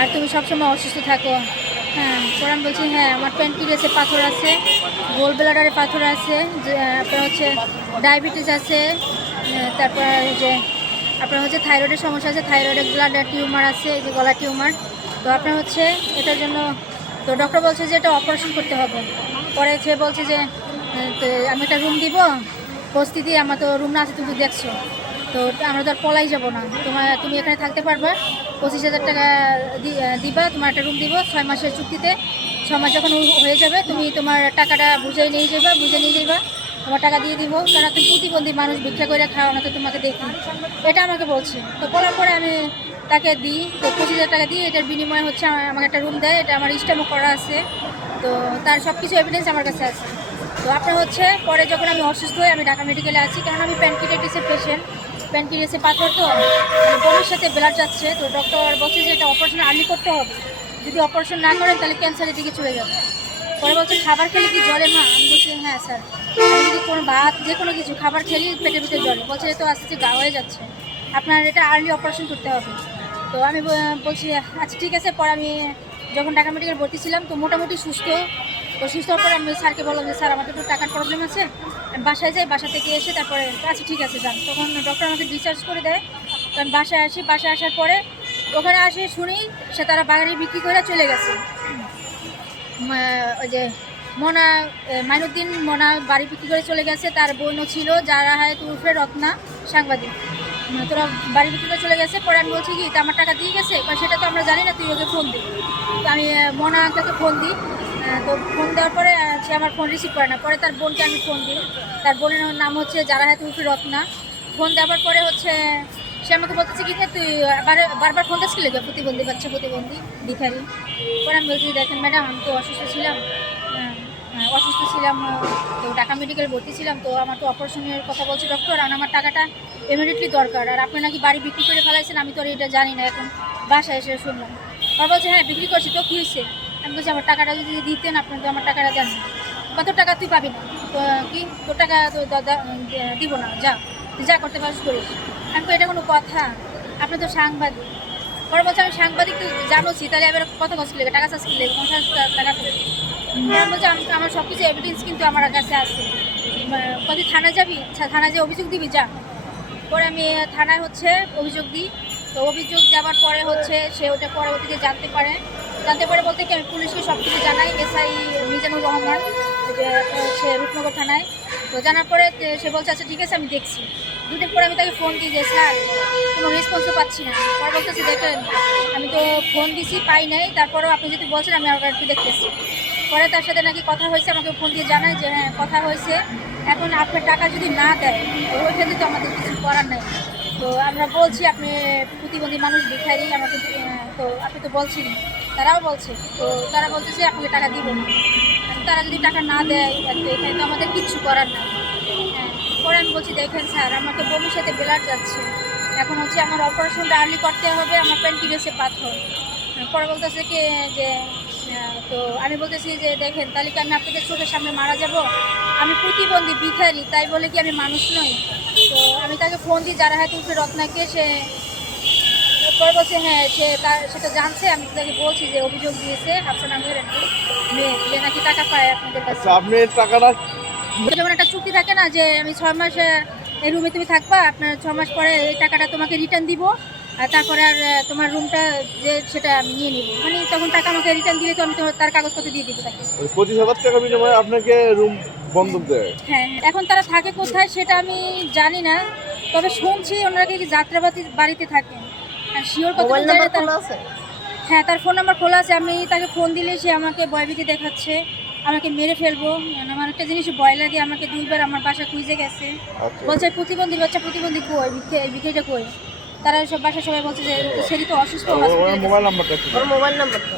আর তুমি সবসময় অসুস্থ থাকো। হ্যাঁ, পরে আমি বলছি হ্যাঁ আমার প্যানক্রিয়াসে পাথর আছে, গোল ব্লাডারে পাথর আছে, আপনার হচ্ছে ডায়াবেটিস আছে, তারপর যে আপনার হচ্ছে থাইরয়েডের সমস্যা আছে, থাইরয়েডের ব্লাডার টিউমার আছে, এই যে গলা টিউমার। তো আপনার হচ্ছে এটার জন্য তো ডক্টর বলছে যে এটা অপারেশন করতে হবে। পরে সে বলছে যে তো আমি একটা রুম দিব, পরিস্থিতি আমার তো রুম না আছে, তুমি দেখছো তো আমরা তো আর পলাই যাবো না, তুমি এখানে থাকতে পারবা, 25,000 টাকা দিবা, তোমার একটা রুম দিব 6 মাসের চুক্তিতে। 6 মাস যখন হয়ে যাবে তুমি তোমার টাকাটা বুঝে নিয়ে যাবা, তোমার টাকা দিয়ে দিব, কারণ তুমি প্রতিবন্ধী মানুষ, ভিক্ষা করে খাও না তো তোমাকে দেখি, এটা আমাকে বলছে। তো বলার পরে আমি তাকে দিই, তো 25,000 টাকা দিই, এটার বিনিময়ে হচ্ছে আমাকে একটা রুম দেয়, এটা আমার স্ট্যাম্পও করা আছে, তো তার সব কিছু এভিডেন্স আমার কাছে আছে। তো আপনার হচ্ছে পরে যখন আমি অসুস্থ হই আমি ঢাকা মেডিকেলে আছি, কারণ আমি প্যানক্রিয়াটিসের পেশেন্ট, প্যানক্রিয়াসে পাথর, তো বমির সাথে ব্লাড যাচ্ছে, তো ডক্টর বলছে যে এটা অপারেশন আর্লি করতে হবে, যদি অপারেশন না করেন তাহলে ক্যান্সারের দিকে চলে যাবে। পরে বলছে খাবার খেলে কি জ্বরে মা? আমি বলছি হ্যাঁ স্যার, আমি যদি কোনো ভাত যে কোনো কিছু খাবার খেলেই পেটের ভিতরে জ্বরে। বলছে তো আস্তে আস্তে গা হয়ে যাচ্ছে, আপনার এটা আর্লি অপারেশন করতে হবে। তো আমি বলছি আচ্ছা ঠিক আছে। পরে আমি যখন ঢাকা মেডিকেল ভর্তি ছিলাম তো মোটামুটি সুস্থ, তো সুস্থ হওয়ার পরে আমি স্যারকে বললাম যে স্যার আমাকে একটু টাকার প্রবলেম আছে, আমি বাসায় যাই, বাসা থেকে এসে তারপরে আচ্ছা ঠিক আছে যান। তখন ডক্টর আমাকে ডিসচার্জ করে দেয়, তো আমি বাসায় আসি, বাসায় আসার পরে ওখানে আসে শুনি সে তারা বাগানে বিক্রি করে চলে গেছে। ওই যে মোনা, মাইনুদ্দিন মোনা বাড়ি বিক্রি করে চলে গেছে, তার বোনও ছিল যারা হয় তুরফে রত্না সাংবাদিক, তোরা বাড়ি বিক্রি করে চলে গেছে। পরে আমি বলছি কি তা আমার টাকা দিয়ে গেছে, সেটা তো আমরা জানি না, তুই ওকে ফোন দিই। তো আমি মোনা আঙ্কেলকে ফোন দিই, তো ফোন দেওয়ার পরে সে আমার ফোন রিসিভ করে না। পরে তার বোনকে আমি ফোন দিই, তার বোনের নাম হচ্ছে যারা হয় তুরফে রত্না। ফোন দেওয়ার পরে হচ্ছে সে আমাকে বলতেছে কি যে তুই বারবার ফোন দিচ্ছিস লেগে, প্রতিবন্ধী বাচ্চা, প্রতিবন্ধী ভিখারি। পরে আমি বলছি দেখেন ম্যাডাম আমি তো অসুস্থ ছিলাম, তো ঢাকা মেডিকেল ভর্তি ছিলাম, তো আমার তো অপারেশনের কথা বলছে ডক্টর, আর আমার টাকাটা ইমিডিয়েটলি দরকার, আর আপনি নাকি বাড়ি বিক্রি করে ফেলাইছেন, আমি তো আর এটা জানি না, এখন বাসায় এসে শুনলাম। আর বলছে হ্যাঁ বিক্রি করছি, তো কী হয়েছে? আমি বলছি আমার টাকাটা যদি দিতেন, আপনার তো আমার টাকাটা দেন, কত টাকা তুই পাবি না, তো কি তোর টাকা তো দিব না, তুই যা করতে পারিস করিস। আমি তো এটা কোনো কথা, আপনি তো সাংবাদিক। পরে বলছে আমি সাংবাদিক তো জানোছি, তাহলে এবার কত কষ্ট লেগে টাকা চাষ করলে 50,000 টাকা করে। বলছে আমার সব কিছু এভিডেন্স কিন্তু আমার কাছে আছে, কত থানায় যাবি, থানায় যে অভিযোগ দিবি যা। পরে আমি থানায় হচ্ছে অভিযোগ দিই, তো অভিযোগ দেওয়ার পরে হচ্ছে সে ওটা পরবর্তীতে জানতে পারে বলতে কি আমি পুলিশকে সব কিছু জানাই, এসআই মিজানুর রহমান, যে হচ্ছে রূপনগর থানায়। তো জানার পরে সে বলছে আচ্ছা ঠিক আছে আমি দেখছি। দুদিন পরে আমি তাকে ফোন দিই যে স্যার কোনো রেসপন্সও পাচ্ছি না। পরে বলতেছি দেখেন আমি তো ফোন দিছি পাই নাই, তারপরেও আপনি যদি বলছেন আমি আবার একটু দেখতেছি। পরে তার সাথে নাকি কথা হয়েছে, আমাকে ফোন দিয়ে জানায় যে হ্যাঁ কথা হয়েছে, এখন আপনার টাকা যদি না দেয় ওই ক্ষেত্রে তো আমাদের কিছু করার নেই। তো আমরা বলছি আপনি প্রতিবন্ধী মানুষ ভিখারি, আমাকে তো আপনি তো বলছেন, তারাও বলছে, তো তারা বলতেছে আপনাকে টাকা দিব না, তারা যদি টাকা না দেয় এখানে তো আমাদের কিচ্ছু করার নেই। হ্যাঁ, পরে আমি বলছি দেখেন স্যার আমাকে বমির সাথে ব্লাড যাচ্ছে, এখন হচ্ছে আমার অপারেশনটা আর্লি করতে হবে, আমার প্যানক্রিয়াসে পাথর। পরে বলতেছে কি যে তো আমি বলতেছি যে দেখেন তাহলে কি আমি আপনাদের চোখের সামনে মারা যাব? আমি প্রতিবন্ধী ভিখারি তাই বলে কি আমি মানুষ নই? তো আমি তাকে ফোন দিই যারা হয়তো উঠে রত্নাকে, সে পরে বলছে হ্যাঁ সেটা জানছে। আমি তাকে বলছি যে অভিযোগ দিয়েছে হাফসান আহমেদের মেয়ে, যে নাকি টাকা পায় আপনাদের কাছে। আপনি টাকাটা যেমন একটা চুক্তি থাকে না যে আমি 6 মাস এই রুমে তুমি থাকবা, আপনার 6 মাস পরে এই টাকাটা তোমাকে রিটার্ন দিব, আর তারপরে আর তোমার রুমটা যে সেটা আমি নিয়ে নিব, মানে তখন টাকা আমাকে রিটার্ন দিলে তো আমি তার কাগজপত্র দিয়ে দিব তাকে। 25,000 টাকা বিনিময়ে আপনাকে রুম বন্ধক দেয়। হ্যাঁ, এখন তারা থাকে কোথায় সেটা আমি জানি না, তবে শুনছি ওনারা কি যাত্রাবাড়ি বাড়িতে থাকেন, আর শিওর কথা আছে। হ্যাঁ তার ফোন নাম্বার খোলা আছে, আমি তাকে ফোন দিলে সে আমাকে ভয়ভীতি দেখাচ্ছে, আমাকে মেরে ফেলবো। আমার একটা জিনিস ভয় লাগে, আমাকে 2বার আমার বাসা খুঁজে গেছে, বলছে প্রতিবন্ধী বাচ্চা, প্রতিবন্ধী কই, ভিখারিটা কই। তারা সব বাসা সবাই বলছে যে সেটি তো অসুস্থ। মোবাইল নাম্বারটা মোবাইল নাম্বারটা